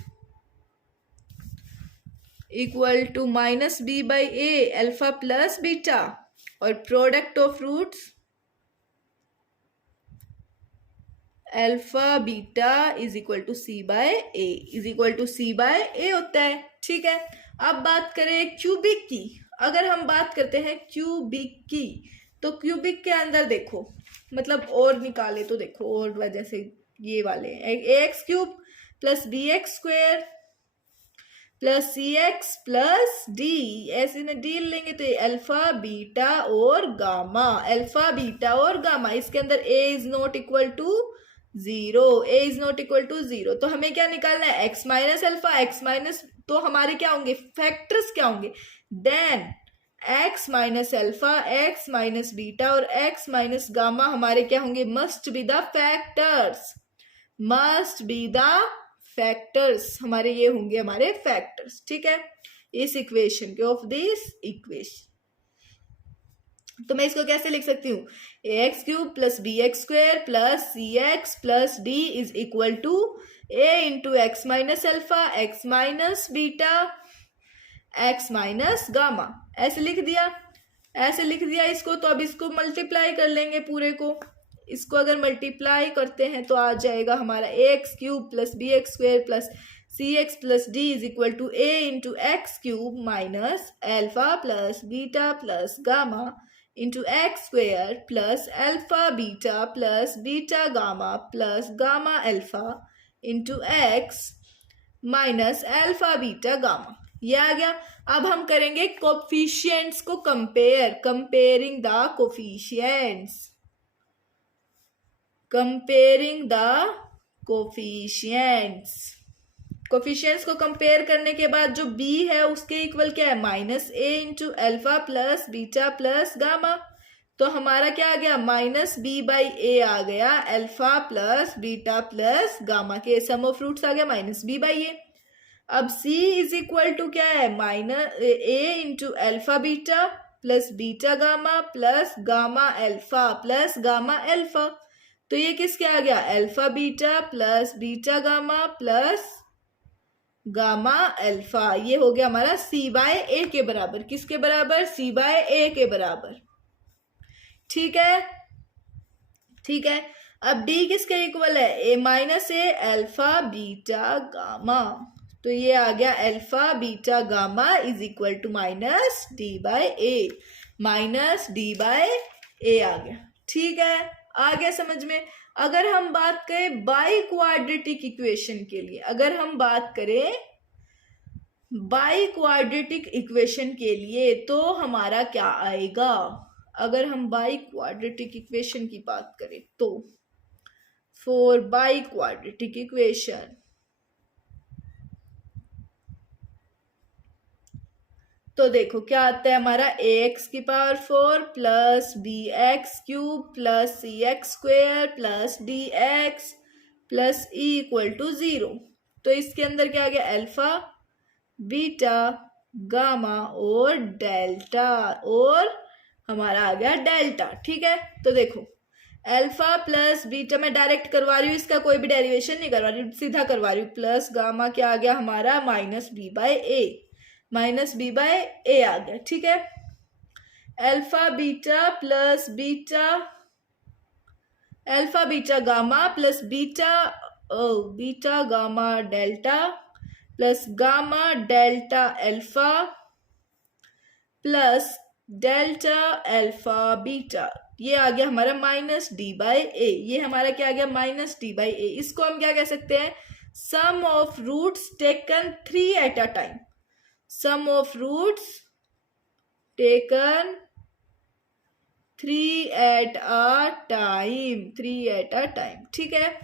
equal to minus B by A alpha plus beta और product of roots alpha beta is equal to C by A होता है। ठीक है, अब बात करें क्यूबिक की। अगर हम बात करते हैं क्यूबिक की, तो क्यूबिक के अंदर देखो मतलब और निकाले तो देखो और वजह से ये वाले X cube plus B x square plus सी एक्स प्लस डी, ऐसे में डी लेंगे तो अल्फा बीटा और गामा। इसके अंदर a is not equal to 0, तो हमें क्या निकालना है x minus alpha, x minus, तो हमारे क्या होंगे फैक्टर्स क्या होंगे, then x minus alpha, x minus beta और x माइनस गामा हमारे क्या होंगे, मस्ट बी द फैक्टर्स, हमारे ये होंगे हमारे फैक्टर्स। ठीक है, इस इक्वेशन के, ऑफ दिस इक्वेशन। तो मैं इसको कैसे लिख सकती हूँ, ax cube plus B x square plus C x plus d is equal to a into x minus alpha, x minus beta, x minus gamma. ऐसे लिख दिया इसको। तो अब इसको मल्टीप्लाई कर लेंगे पूरे को। इसको अगर मल्टीप्लाई करते हैं तो आ जाएगा हमारा ax cube plus B x square plus C x plus d is equal to a into x cube minus alpha plus beta plus gamma into x square plus alpha beta plus beta gamma plus gamma alpha into x minus alpha beta gamma. ये आ गया। अब हम करेंगे coefficients को comparing the coefficients को compare करने के बाद जो b है उसके इक्वल क्या है, minus a into alpha plus beta plus gamma. तो हमारा क्या आ गया, माइनस b बाई ए आ गया, alpha plus beta plus gamma के सम ऑफ रूट्स आ गया माइनस b बाई ए। अब c इज इक्वल टू क्या है, minus a into alpha beta plus beta gamma plus gamma alpha plus gamma alpha. तो ये किसके आ गया, alpha beta plus beta gamma plus gamma alpha. ये हो गया हमारा c बाय ए के बराबर। किसके बराबर, c बाय ए के बराबर। ठीक है, अब d किसके इक्वल है, a minus A alpha beta gamma. तो ये आ गया alpha beta gamma is equal to minus D by A, आ गया। ठीक है, आ गया समझ में। अगर हम बात करें बाई क्वाड्रेटिक इक्वेशन के लिए, तो हमारा क्या आएगा। अगर हम बाई क्वाड्रेटिक इक्वेशन की बात करें तो फॉर बाई क्वाड्रेटिक इक्वेशन तो देखो क्या आता है हमारा, ax की power 4 plus bx cube plus cx square plus dx plus e equal to 0। तो इसके अंदर क्या आ गया, अल्फा बीटा गामा और डेल्टा, और हमारा आ गया डेल्टा। ठीक है, तो देखो अल्फा प्लस बीटा मैं डायरेक्ट करवा रही हूँ, इसका कोई भी डेरिवेशन नहीं करवा रही हूँ, सीधा करवा रही हूँ। प्लस गामा क्या आ गया हमारा, minus B bye A, minus B bye A आ गया। ठीक है, alpha beta plus beta, alpha beta gamma plus beta beta gamma delta plus gamma delta alpha plus delta alpha beta, ये आ गया हमारा माइनस डी बाई ए। ये हमारा क्या आ गया, माइनस डी बाई ए। इसको हम क्या कह सकते हैं, sum of roots taken 3 at a time, sum of roots taken 3 at a time, 3 at a time. ठीक है,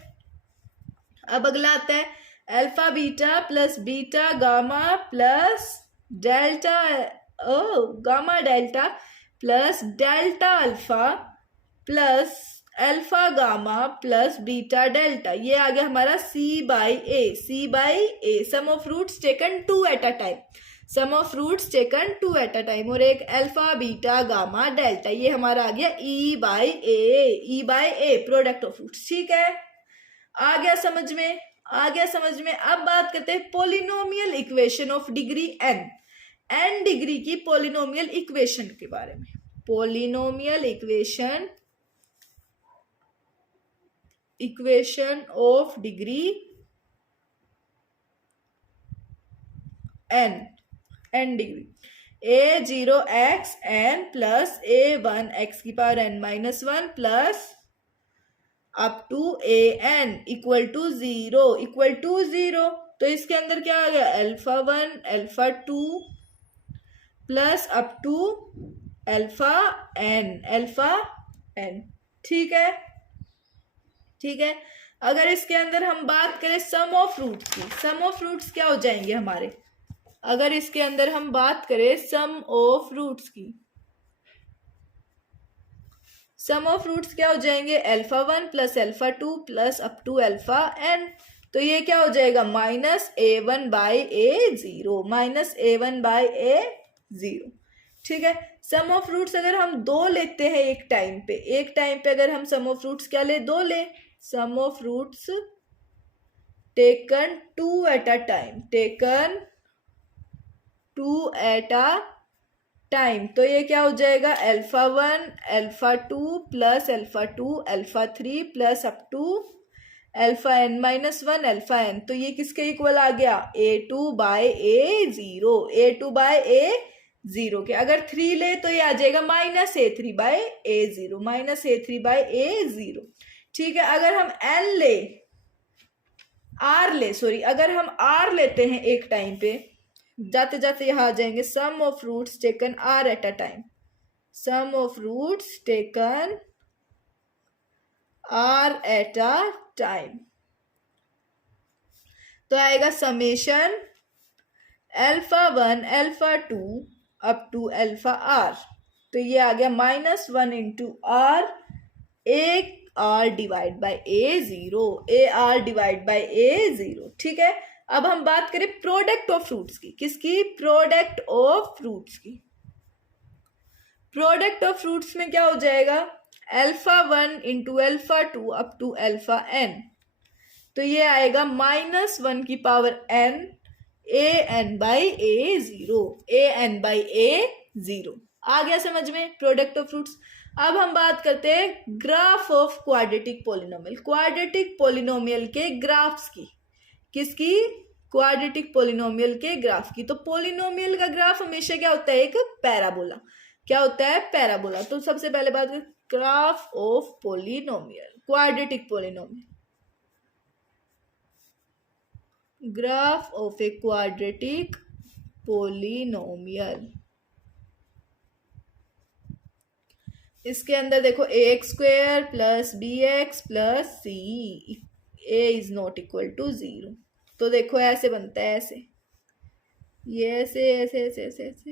अब अगला आता है alpha beta plus beta gamma plus delta gamma delta plus delta alpha plus alpha gamma plus beta delta, ये आ गया हमारा c by a, c by a. Sum of roots taken 2 at a time, sum of roots taken 2 at a time, और एक alpha beta gamma delta, ये हमारा आ गया e by a, e by a product of roots. ठीक है, आ गया समझ में, आ गया समझ में। अब बात करते हैं polynomial equation of degree n, n degree की पोलिनोमियल इक्वेशन के बारे में। Polynomial equation, equation of degree n, n degree a0x(n) plus a1x⁻n−1 plus up to an equal to 0, equal to 0। तो इसके अंदर क्या आ गया, alpha 1 alpha 2 plus up to alpha n, alpha n। ठीक है, ठीक है। अगर इसके अंदर हम बात करें सम ऑफ रूट्स की, सम ऑफ रूट्स क्या हो जाएंगे हमारे, अगर इसके अंदर हम बात करें सम ऑफ रूट्स की, सम ऑफ रूट्स क्या हो जाएंगे, alpha 1 plus alpha 2 plus up to alpha n। तो ये क्या हो जाएगा, minus a1 by a0, minus a1 by a0। ठीक है, सम ऑफ रूट्स अगर हम 2 लेते हैं एक टाइम पे, एक टाइम पे अगर हम सम ऑफ रूट्स क्या ले, 2 ले, sum of roots taken 2 at a time, taken 2 at a time. तो ये क्या हो जाएगा, alpha 1 alpha 2 plus alpha 2 alpha 3 plus up to alpha n-1 alpha n। तो ये किसके इक्वल आ गया, a2 bye a0, a2 bye a0 के। अगर 3 ले तो ये आ जाएगा minus a3 bye a0, minus a3 bye a0। ठीक है, अगर हम n ले, r ले, सॉरी, अगर हम r लेते हैं एक टाइम पे, जाते जाते यहां आ जाएंगे, sum of roots taken r at a time, sum of roots taken r at a time. तो आएगा summation alpha 1 alpha 2 up to alpha r। तो ये आ गया -1 इंटू r, एक r divide by a0, a r divide by a0। ठीक है, अब हम बात करें प्रोडक्ट ऑफ फ्रूट्स की, किसकी, प्रोडक्ट ऑफ फ्रूट्स की। प्रोडक्ट ऑफ फ्रूट्स में क्या हो जाएगा, alpha 1 into alpha 2 up to alpha n। तो ये आएगा -1 की power n, an by a0, an by a0। आ गया समझ में प्रोडक्ट ऑफ फ्रूट्स। अब हम बात करते हैं graph of quadratic polynomial, quadratic polynomial के ग्राफ्स की, किसकी, क्वाड्रेटिक पोलिनोमियल के ग्राफ की। तो पोलिनोमियल का ग्राफ हमेशा क्या होता है, एक पैराबोला। क्या होता है, पैराबोला। तो सबसे पहले बात करें graph of polynomial, quadratic polynomial, graph of a quadratic polynomial. इसके अंदर देखो ax² plus bx plus c, a is not equal to 0। तो देखो ऐसे बनता है, ऐसे, ये ऐसे ऐसे ऐसे ऐसे ऐसे,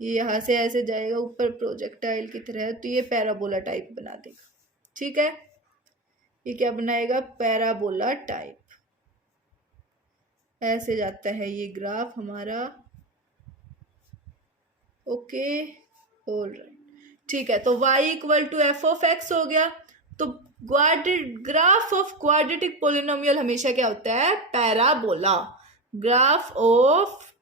ये यहाँ से ऐसे जाएगा ऊपर प्रोजेक्टाइल की तरह, तो ये पैराबोला टाइप बना देगा। ठीक है, ये क्या बनाएगा, पैराबोला टाइप। ऐसे जाता है ये ग्राफ हमारा। ओके, ऑलराइट, ठीक है। तो y equal to f of x हो गया। तो ग्राफ ऑफ क्वाड्रेटिक पोलिनोमियल हमेशा क्या होता है, parabola. Graph of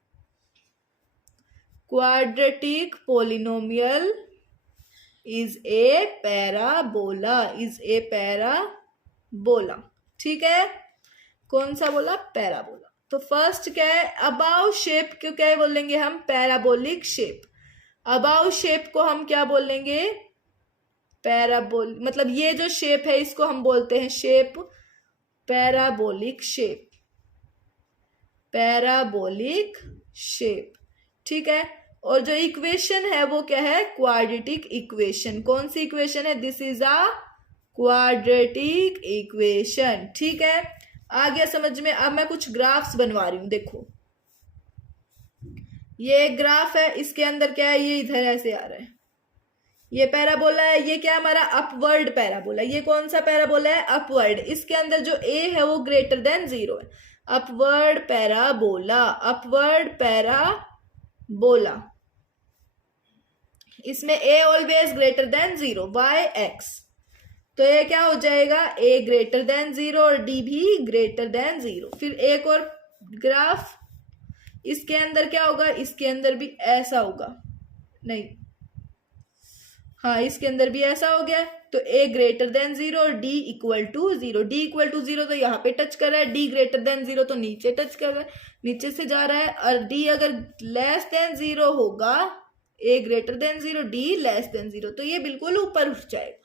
quadratic polynomial is a parabola, is a parabola. ठीक है, कौन सा बोला, पैराबोला। तो फर्स्ट क्या है, अबाउ शेप को क्या बोलेंगे हम, पैराबोलिक शेप। अबाउ शेप को हम क्या बोलेंगे, पैराबोल, मतलब ये जो शेप है इसको हम बोलते हैं shape, parabolic shape, parabolic shape. ठीक है, और जो इक्वेशन है वो क्या है, क्वाड्रेटिक इक्वेशन। कौन सी इक्वेशन है, this is a quadratic equation. ठीक है, आ गया समझ में। अब मैं कुछ ग्राफ्स बनवा रही हूं, देखो ये एक ग्राफ है, इसके अंदर क्या है, ये इधर ऐसे आ रहा है, ये पैराबोला है, ये क्या हमारा अपवर्ड पैराबोला। ये कौन सा पैराबोला है, अपवर्ड। इसके अंदर जो ए है वो ग्रेटर देन 0 है, अपवर्ड पैराबोला, अपवर्ड पैराबोला। इसमें a always greater than 0, y x. तो ये क्या हो जाएगा, ए ग्रेटर देन 0 और डी भी ग्रेटर देन 0। फिर एक और ग्राफ, इसके अंदर क्या होगा, इसके अंदर भी ऐसा होगा, नहीं हाँ इसके अंदर भी ऐसा हो गया। तो ए ग्रेटर देन 0 और d equal to 0। D equal to 0 तो यहाँ पे टच कर रहा है, डी ग्रेटर देन 0 तो नीचे टच कर रहा है, नीचे से जा रहा है। और डी अगर लेस देन 0 होगा, a greater than 0, d less than 0, तो ये बिल्कुल ऊपर उठ जाएगा।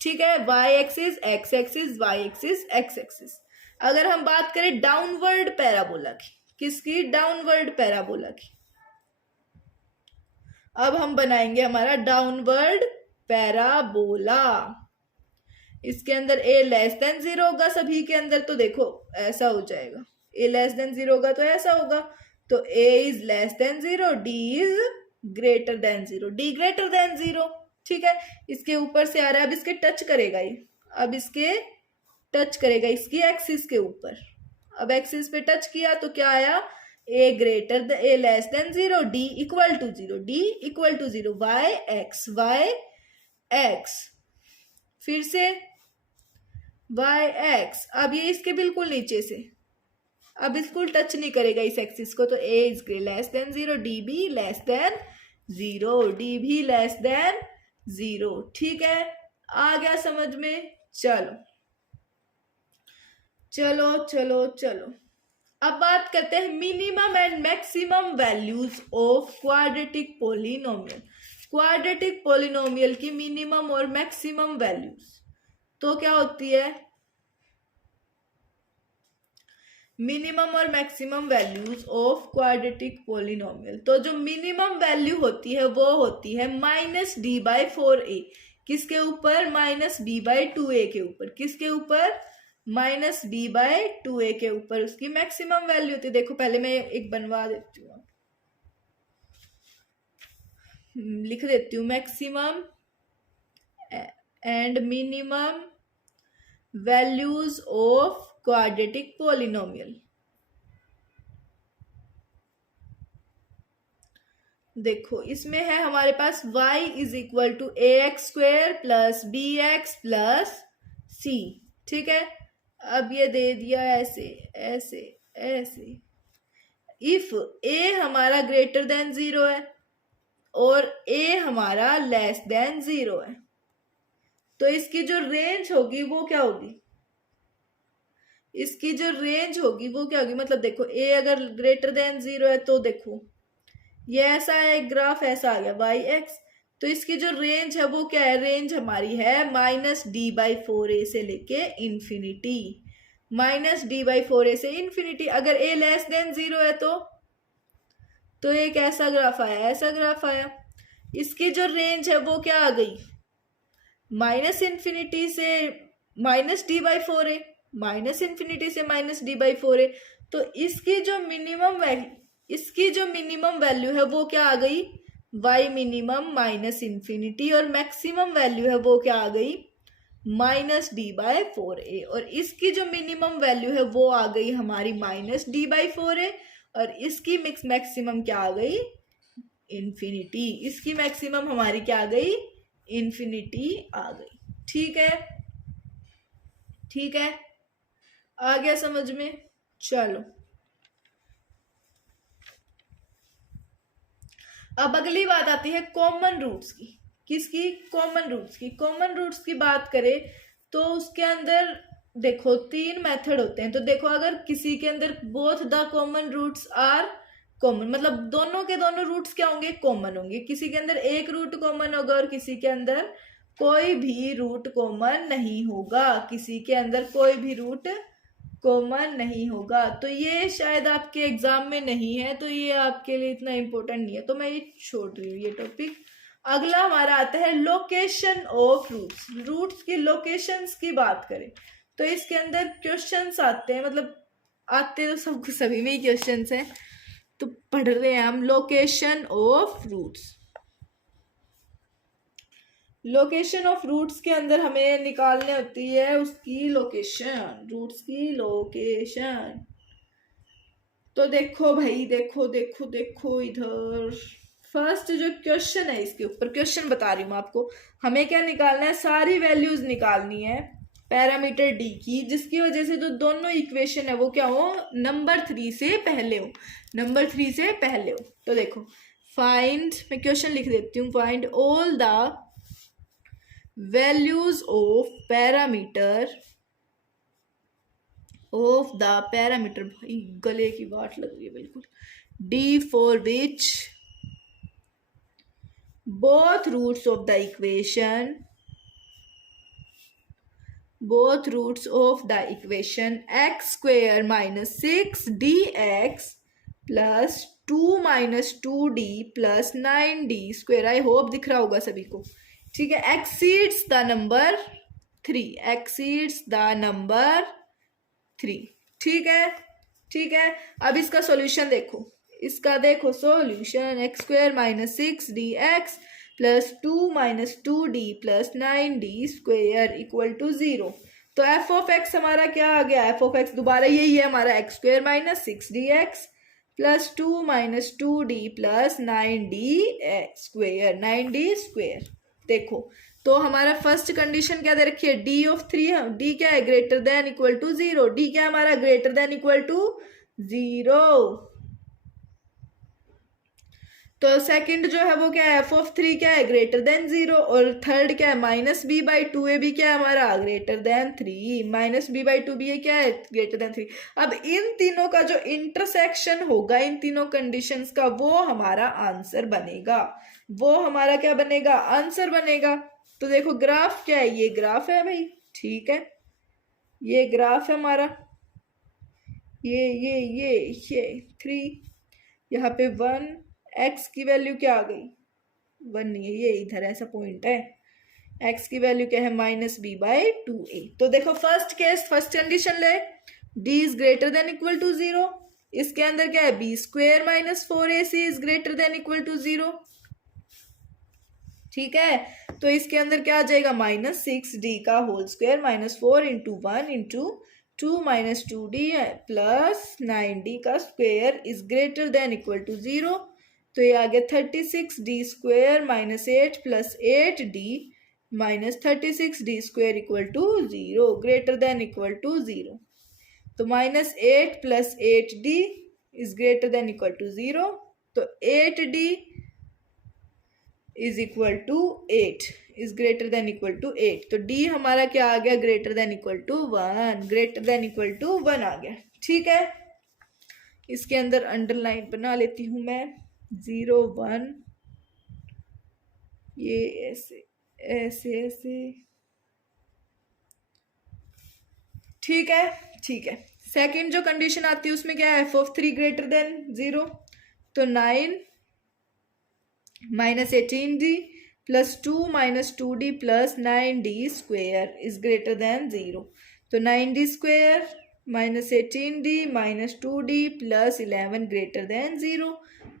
ठीक है, y axis, x axis, y axis, x axis. अगर हम बात करें डाउनवर्ड पैराबोला की, किसकी, डाउनवर्ड पैराबोला की। अब हम बनाएंगे हमारा डाउनवर्ड पैराबोला। इसके अंदर ए लेस देन 0 होगा सभी के अंदर, तो देखो ऐसा हो जाएगा, ए लेस देन 0 होगा तो ऐसा होगा। तो a is less than 0, d is greater than 0, d greater than 0। ठीक है, इसके ऊपर से आ रहा है, अब इसके टच करेगा ये, अब इसके टच करेगा इसकी एक्सिस के ऊपर। अब एक्सिस पे टच किया तो क्या आया, a greater a less than 0, d equal to 0, d equal to 0, y x, y x, फिर से वाई एक्स। अब ये इसके बिल्कुल नीचे से, अब बिल्कुल टच नहीं करेगा इस एक्सिस को, तो a is less than 0, D भी लेस देन 0, डी भी लेस देन 0। ठीक है, आ गया समझ में। चलो चलो चलो चलो, अब बात करते हैं minimum and maximum values of quadratic polynomial. Quadratic polynomial की मिनिमम और मैक्सिमम वैल्यूज तो क्या होती है, मिनिमम और maximum values of quadratic polynomial. तो जो मिनिमम वैल्यू होती है वो होती है -d/4a, किसके ऊपर, -b/2a के ऊपर, किसके ऊपर, -b/2a के ऊपर उसकी मैक्सिमम वैल्यू होती है। देखो पहले मैं एक बनवा देती हूँ, लिख देती हूँ, maximum and minimum values of quadratic polynomial. देखो इसमें है हमारे पास y is equal to ax² plus bx plus c। ठीक है, अब ये दे दिया ऐसे ऐसे ऐसे। इफ a हमारा ग्रेटर देन 0 है और a हमारा लेस देन 0 है, तो इसकी जो रेंज होगी वो क्या होगी, इसकी जो रेंज होगी वो क्या होगी, मतलब देखो a अगर ग्रेटर देन 0 है तो देखो ये ऐसा है, ग्राफ ऐसा आ गया वाई एक्स। तो इसकी जो रेंज है वो क्या है, रेंज हमारी है -d/4a से लेके इंफिनिटी, -d/4a से इंफिनिटी। अगर a लेस देन 0 है तो एक ऐसा ग्राफ आया, ऐसा ग्राफ आया। इसकी जो रेंज है वो क्या आ गई, -इंफिनिटी से -d/4a, -इंफिनिटी से -d/4a। तो इसकी जो मिनिमम वैल्यू, इसकी जो मिनिमम वैल्यू है वो क्या आ गई, y मिनिमम -इंफिनिटी, और मैक्सिमम वैल्यू है वो क्या आ गई, माइनस डी बाई 4a, और इसकी जो मिनिमम वैल्यू है वो आ गई हमारी माइनस डी बाई 4a, और इसकी मैक्सिमम क्या आ गई, इन्फिनिटी। इसकी मैक्सिमम हमारी क्या आ गई, इन्फिनिटी आ गई। ठीक है, ठीक है, आ गया समझ में। चलो अब अगली बात आती है कॉमन रूट्स की। किसकी, कॉमन रूट्स की। कॉमन रूट्स की बात करें तो उसके अंदर देखो 3 मेथड होते हैं। तो देखो अगर किसी के अंदर both the common roots are common, मतलब दोनों के दोनों रूट्स क्या होंगे, कॉमन होंगे। किसी के अंदर एक रूट कॉमन होगा और किसी के अंदर कोई भी रूट कॉमन नहीं होगा, किसी के अंदर कोई भी रूट कॉमन नहीं होगा। तो ये शायद आपके एग्जाम में नहीं है, तो ये आपके लिए इतना इंपॉर्टेंट नहीं है, तो मैं ये छोड़ रही हूँ ये टॉपिक। अगला हमारा आता है लोकेशन ऑफ रूट्स। रूट्स की लोकेशंस की बात करें तो इसके अंदर क्वेश्चंस आते हैं, मतलब आते तो सबको सभी में ही क्वेश्चंस हैं, तो पढ़ रहे हैं हम location of roots. Location of roots के अंदर हमें निकालने होती है उसकी लोकेशन, रूट्स की लोकेशन। तो देखो भाई, देखो देखो देखो इधर फर्स्ट जो क्वेश्चन है इसके ऊपर क्वेश्चन बता रही हूँ आपको। हमें क्या निकालना है, सारी वैल्यूज निकालनी है पैरामीटर डी की, जिसकी वजह से जो दोनों इक्वेशन है वो क्या हो, नंबर 3 से पहले हो, नंबर 3 से पहले हो। तो देखो फाइंड, मैं क्वेश्चन लिख देती हूँ, find all the values of parameter भाई गले की वाट लग रही है बिल्कुल, d for which both roots of the equation x square minus 6 dx plus 2 minus 2d plus 9d square, I hope दिख रहा होगा सभी को। ठीक है, exceeds the number 3, exceeds the number 3। ठीक है, ठीक है। अब इसका सॉल्यूशन देखो, इसका देखो solution, x square minus 6 d x plus 2 minus 2d plus 9d square equal to 0। तो एफ ऑफ एक्स हमारा क्या आ गया, एफ ऑफ एक्स दोबारा यही है हमारा, x square minus 6 dx plus 2 minus 2d plus 9d square, 9d square. देखो तो हमारा फर्स्ट कंडीशन क्या दे रखी है, डी ऑफ 3, डी क्या है, greater than equal to 0, d क्या हमारा ग्रेटर देन इक्वल टू 0। तो सेकंड जो है वो क्या है, एफ ऑफ 3 क्या है, ग्रेटर देन 0, और थर्ड क्या है, माइनस बी बाई 2 ए भी क्या है हमारा, greater than 3, minus B by 2 b a क्या है, ग्रेटर देन 3। अब इन तीनों का जो इंटरसेक्शन होगा, इन तीनों कंडीशंस का, वो हमारा आंसर बनेगा, वो हमारा क्या बनेगा, आंसर बनेगा। तो देखो ग्राफ क्या है, ये ग्राफ है भाई, ठीक है, ये ग्राफ है हमारा, ये 3, यहाँ पे 1, एक्स की वैल्यू क्या आ गई, 1 नहीं है, ये इधर ऐसा पॉइंट है, एक्स की वैल्यू क्या है, माइनस बी बाई 2a। तो देखो फर्स्ट केस, फर्स्ट कंडीशन ले, d is greater than equal to 0, इसके अंदर क्या है, b square minus 4ac is greater than equal to 0। ठीक है, तो इसके अंदर क्या आ जाएगा, माइनस 6d का whole square minus 4 into 1 into 2 minus 2d plus 9d का square is greater than equal to 0। तो ये आ गया 36d square minus 8 plus 8d minus 36d square equal to 0, greater than equal to 0। तो minus 8 plus 8d is greater than equal to 0, तो 8d is equal to 8 is greater than equal to 8। तो d हमारा क्या आ गया, greater than equal to 1, greater than equal to 1 आ गया। ठीक है, इसके अंदर अंडरलाइन बना लेती हूं मैं, 0 1, ये ऐसे ऐसे ऐसे, ठीक है, ठीक है। सेकंड जो कंडीशन आती है उसमें क्या है, एफ ऑफ 3 ग्रेटर देन 0, तो 9 minus 18d plus 2 minus 2d plus 9d square is greater than 0। तो 9d square minus 18d minus 2d plus 11 greater than 0,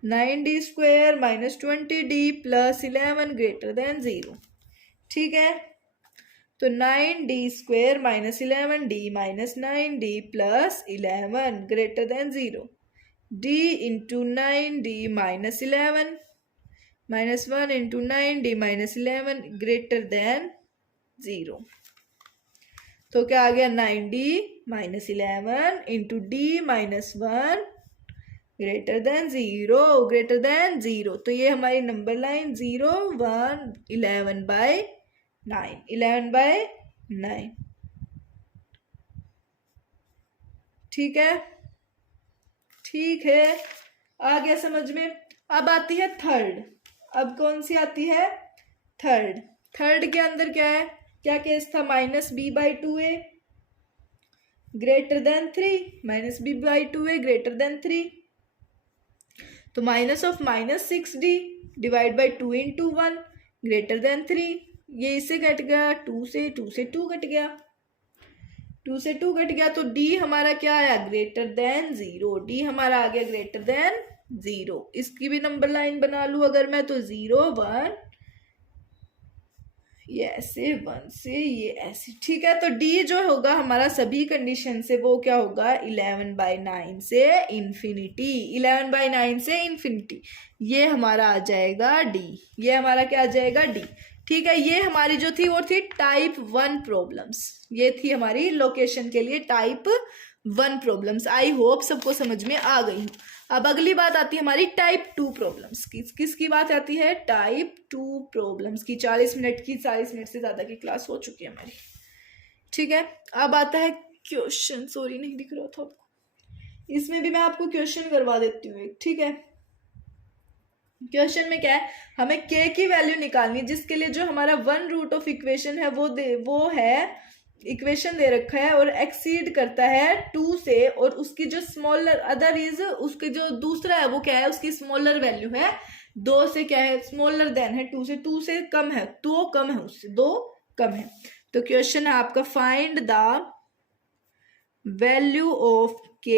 9d square minus 20d plus 11 greater than 0। ठीक है, तो 9d² minus 11d minus 9d plus 11 greater than 0, d into 9d minus 11 minus 1 into 9d minus 11 greater than 0। तो क्या आ गया 9d minus 11 into d minus 1 greater than 0, greater than 0। तो ये हमारी नंबर लाइन 0 1 11/9, 11/9। ठीक है, ठीक है, आ गया समझ में। अब आती है थर्ड। अब कौन सी आती है? थर्ड। थर्ड के अंदर क्या है, क्या केस था? -b/2a greater than 3, -b/2a greater than 3। तो minus of -6d divide by 2 into 1 greater than 3। ये इससे कट गया, 2 से 2 कट गया, 2 से 2 कट गया। तो d हमारा क्या आया? Greater than 0। d हमारा आ गया ग्रेटर देन 0। इसकी भी नंबर लाइन बना लूं अगर मैं, तो 0 1, ये ऐसे 1 से ये ऐसे। ठीक है, तो d जो होगा हमारा सभी कंडीशन से वो क्या होगा? 11/9 से इन्फिनिटी, 11/9 से इन्फिनिटी। ये हमारा आ जाएगा d, ये हमारा क्या आ जाएगा? d। ठीक है, ये हमारी जो थी वो थी टाइप 1 प्रॉब्लम्स। ये थी हमारी लोकेशन के लिए टाइप 1 प्रॉब्लम्स। आई होप सबको समझ में आ गई। अब अगली बात आती है हमारी टाइप 2 प्रॉब्लम्स की। किसकी बात आती है? टाइप 2 प्रॉब्लम्स की। 40 मिनट से ज्यादा की क्लास हो चुकी है हमारी। ठीक है, अब आता है क्वेश्चन। सॉरी नहीं दिख रहा था आपको, इसमें भी मैं आपको क्वेश्चन करवा देती हूँ एक। ठीक है, क्वेश्चन में क्या है, हमें k की वैल्यू निकालनी है, जिसके लिए जो हमारा 1 रूट ऑफ इक्वेशन है वो है, इक्वेशन दे रखा है और एक्सीड करता है 2 से, और उसकी जो स्मॉलर अदर इज, उसके जो दूसरा है वो क्या है? उसकी स्मॉलर वैल्यू है 2 से, क्या है? स्मॉलर देन है 2 से, 2 से कम है, 2 कम है उससे, 2 कम है। तो क्वेश्चन है आपका, find the value of k,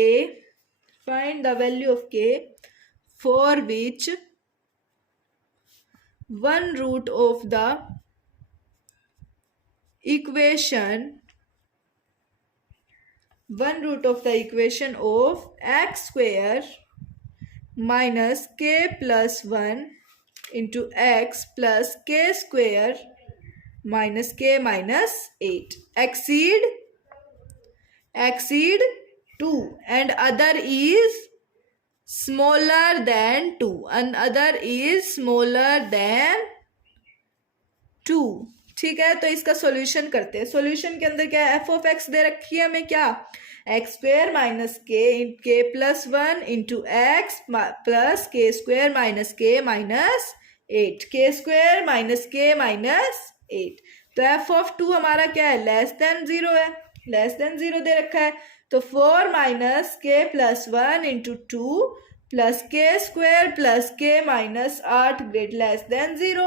find the value of k for which 1 root of the equation, 1 root of the equation of x square minus k plus 1 into x plus k square minus k minus 8 exceed 2 and other is smaller than 2, and other is smaller than 2। ठीक है, तो इसका solution करते हैं। Solution के अंदर क्या है? एफ ऑफ एक्स दे रखी है हमें, क्या? x² minus k plus 1 into x plus k² minus k minus 8, k² minus k minus 8। तो एफ ऑफ 2 हमारा क्या है? लेस देन 0 है, लेस देन 0 दे रखा है। तो 4 minus k plus 1 into 2 plus k² plus k minus 8 great less than 0।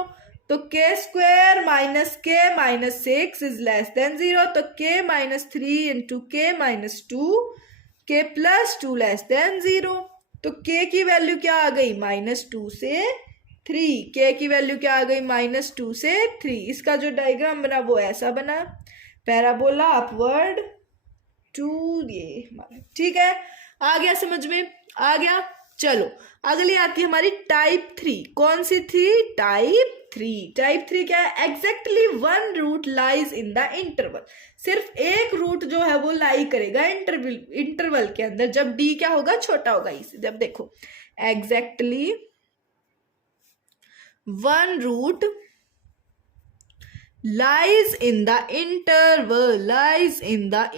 तो k² minus k minus 6 is less than 0। तो k minus 3 into k minus 2 k plus 2 less than 0। तो k की value क्या आ गई? -2 से 3। k की value क्या आ गई? -2 से 3। इसका जो डायग्राम बना वो ऐसा बना, पैराबोला अपवर्ड टू ये हमारा। ठीक है, आ गया समझ में? आ गया। चलो अगली आती है हमारी टाइप 3। कौन सी थी? टाइप 3। टाइप 3 क्या है? Exactly 1 root lies in the interval. सिर्फ एक रूट जो है वो लाई करेगा इंटरवल के अंदर, जब d क्या होगा? छोटा होगा इसे। जब देखो exactly 1 root lies in the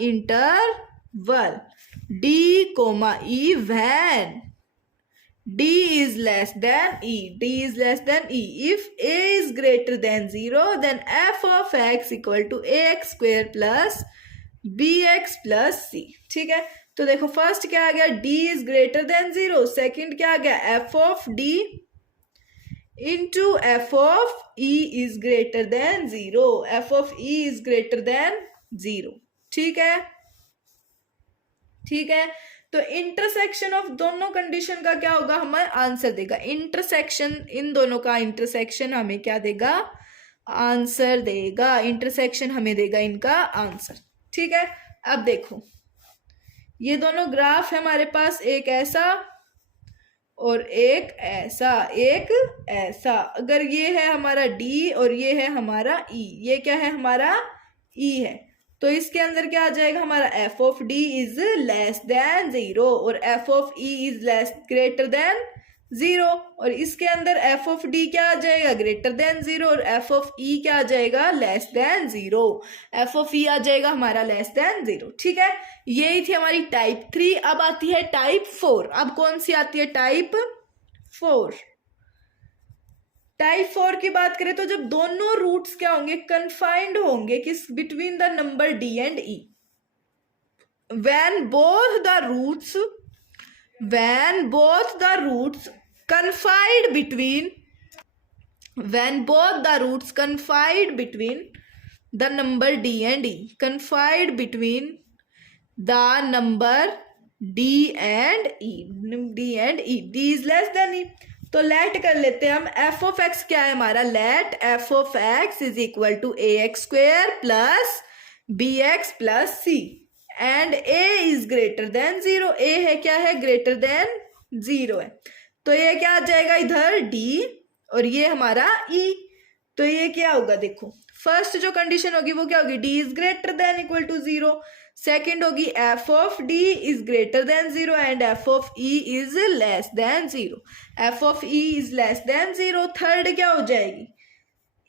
interval d comma e when d is less than e, if a is greater than 0 then f of x equal to ax square plus bx plus c। ठीक है, तो देखो first क्या आ गया? d is greater than 0। Second क्या आ गया? f of d into f of e is greater than 0, f of e is greater than 0। ठीक है, ठीक है। तो इंटरसेक्शन ऑफ दोनों कंडीशन का क्या होगा? हमें आंसर देगा इंटरसेक्शन, इन दोनों का इंटरसेक्शन हमें क्या देगा? आंसर देगा, इंटरसेक्शन हमें देगा इनका आंसर। ठीक है, अब देखो ये दोनों ग्राफ है हमारे पास, एक ऐसा और एक ऐसा, एक ऐसा। अगर ये है हमारा डी और ये है हमारा ई, ये क्या है हमारा ई है, तो इसके अंदर क्या आ जाएगा हमारा F of d is less than 0 और F of e is less greater than 0, और इसके अंदर एफ ऑफ डी क्या आ जाएगा ग्रेटर देन 0 और एफ ऑफ ई क्या आ जाएगा लेस देन 0, एफ ऑफ ई आ जाएगा हमारा लेस देन 0। ठीक है, यही थी हमारी टाइप 3। अब आती है टाइप 4। अब कौन सी आती है टाइप 4। टाइप 4 की बात करें तो जब दोनों रूट्स क्या होंगे कन्फाइंड होंगे किस between the number D and E, when both the roots confide between the number d and e, confide between the number d and e, d is less than e, तो late कर लेते हैं हम। F of x क्या है हमारा, let f of x is equal to a x square plus B x plus c and a is greater than 0। A है क्या है ग्रेटर देन 0 है, तो ये क्या आ जाएगा इधर डी और ये हमारा ई। तो ये क्या होगा देखो, फर्स्ट जो कंडीशन होगी वो क्या होगी, d is greater than equal to 0। Second होगी f of d is greater than 0 and f of e is less than 0, f of e is less than 0। Third क्या हो जाएगी,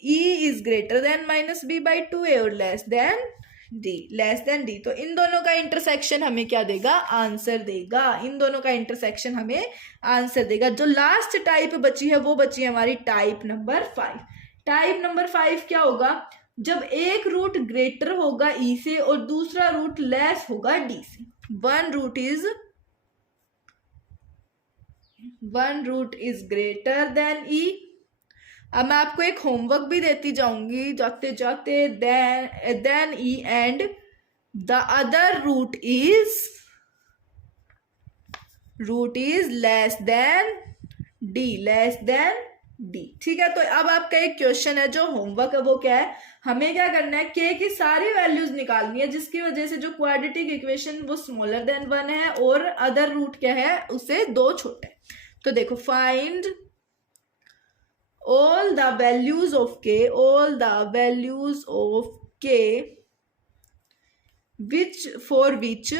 e is greater than minus B by 2a और less than D. तो इन दोनों का intersection हमें क्या देगा, आंसर देगा। इन दोनों का इंटरसेक्शन हमें आंसर देगा। जो लास्ट टाइप बची है वो बची है हमारी टाइप नंबर 5। टाइप नंबर 5 क्या होगा, जब एक रूट ग्रेटर होगा ई से और दूसरा रूट लेस होगा डी से। One root is greater than e. अब मैं आपको एक होमवर्क भी देती जाऊंगी जाते जाते, then E and the other root is less than D. ठीक है, तो अब आपका एक क्वेश्चन है जो होमवर्क है वो क्या है, हमें क्या करना है के की सारी वैल्यूज निकालनी है जिसकी वजह से जो क्वाड्रेटिक इक्वेशन वो स्मॉलर देन 1 है और अदर रूट क्या है उससे 2 छोटे। तो देखो find all the values of k for which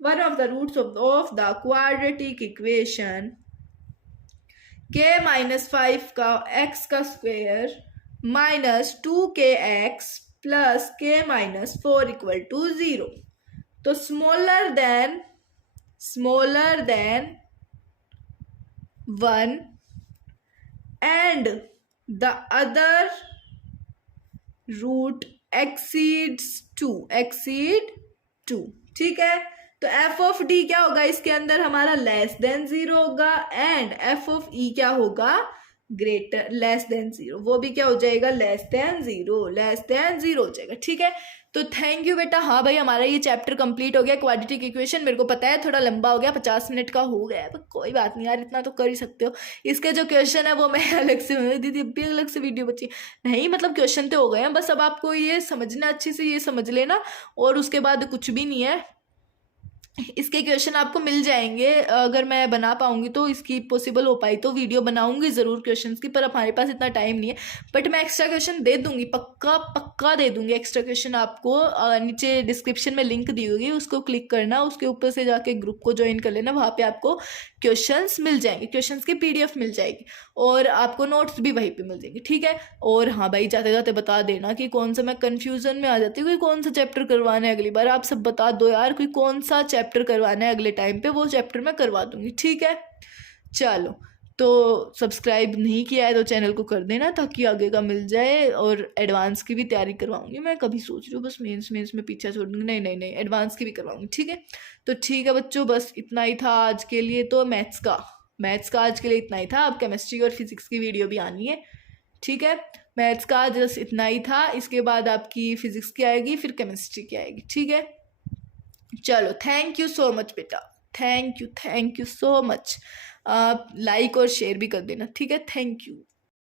one of the roots of the quadratic equation k minus 5 का x का square minus 2kx plus k minus 4 equal to 0। तो smaller than 1 and the other root exceed 2। ठीक है, तो F of D क्या होगा इसके अंदर हमारा लेस देन 0 होगा एंड एफ ऑफ ई क्या होगा ग्रेटर लेस देन 0, वो भी क्या हो जाएगा लेस देन 0 हो जाएगा। ठीक है, तो थैंक यू बेटा। हाँ भाई, हमारा ये चैप्टर कंप्लीट हो गया क्वाड्रेटिक इक्वेशन। मेरे को पता है थोड़ा लंबा हो गया, 50 मिनट का हो गया है, पर कोई बात नहीं यार, इतना तो कर ही सकते हो। इसके जो क्वेश्चन है वो मैं अलग से, दीदी अभी अलग से वीडियो बची नहीं, मतलब क्वेश्चन तो हो गए हैं, बस अब आपको ये समझना, अच्छे से ये समझ लेना और उसके बाद कुछ भी नहीं है। इसके क्वेश्चन आपको मिल जाएंगे, अगर मैं बना पाऊंगी तो, इसकी पॉसिबल हो पाई तो वीडियो बनाऊंगी ज़रूर क्वेश्चंस की, पर हमारे पास इतना टाइम नहीं है। बट मैं एक्स्ट्रा क्वेश्चन दे दूंगी, पक्का दे दूंगी एक्स्ट्रा क्वेश्चन आपको। नीचे डिस्क्रिप्शन में लिंक दी होगी, उसको क्लिक करना, उसके ऊपर से जाके ग्रुप को ज्वाइन कर लेना, वहाँ पे आपको क्वेश्चंस मिल जाएंगे, क्वेश्चंस की PDF मिल जाएगी और आपको नोट्स भी वहीं पे मिल जाएंगे। ठीक है, और हाँ भाई जाते जाते बता देना कि कौन सा, मैं कन्फ्यूजन में आ जाती हूँ, कोई कौन सा चैप्टर करवाना है अगली बार, आप सब बता दो यार, कोई कौन सा चैप्टर करवाना है अगले टाइम पे, वो चैप्टर मैं करवा दूंगी। ठीक है, चलो, तो सब्सक्राइब नहीं किया है तो चैनल को कर देना ताकि आगे का मिल जाए, और एडवांस की भी तैयारी करवाऊंगी मैं। कभी सोच रही हूँ बस मेंस में पीछे छोड़ दूंगी, नहीं, एडवांस की भी करवाऊंगी। ठीक है, तो ठीक है बच्चों, बस इतना ही था आज के लिए। तो मैथ्स का आज के लिए इतना ही था। अब केमिस्ट्री और फिजिक्स की वीडियो भी आनी है। ठीक है, मैथ्स का जस्ट इतना ही था, इसके बाद आपकी फिजिक्स की आएगी, फिर केमिस्ट्री की आएगी। ठीक है, चलो, थैंक यू सो मच बेटा। Thank you so much. आप लाइक और शेयर भी कर देना, ठीक है? Thank you.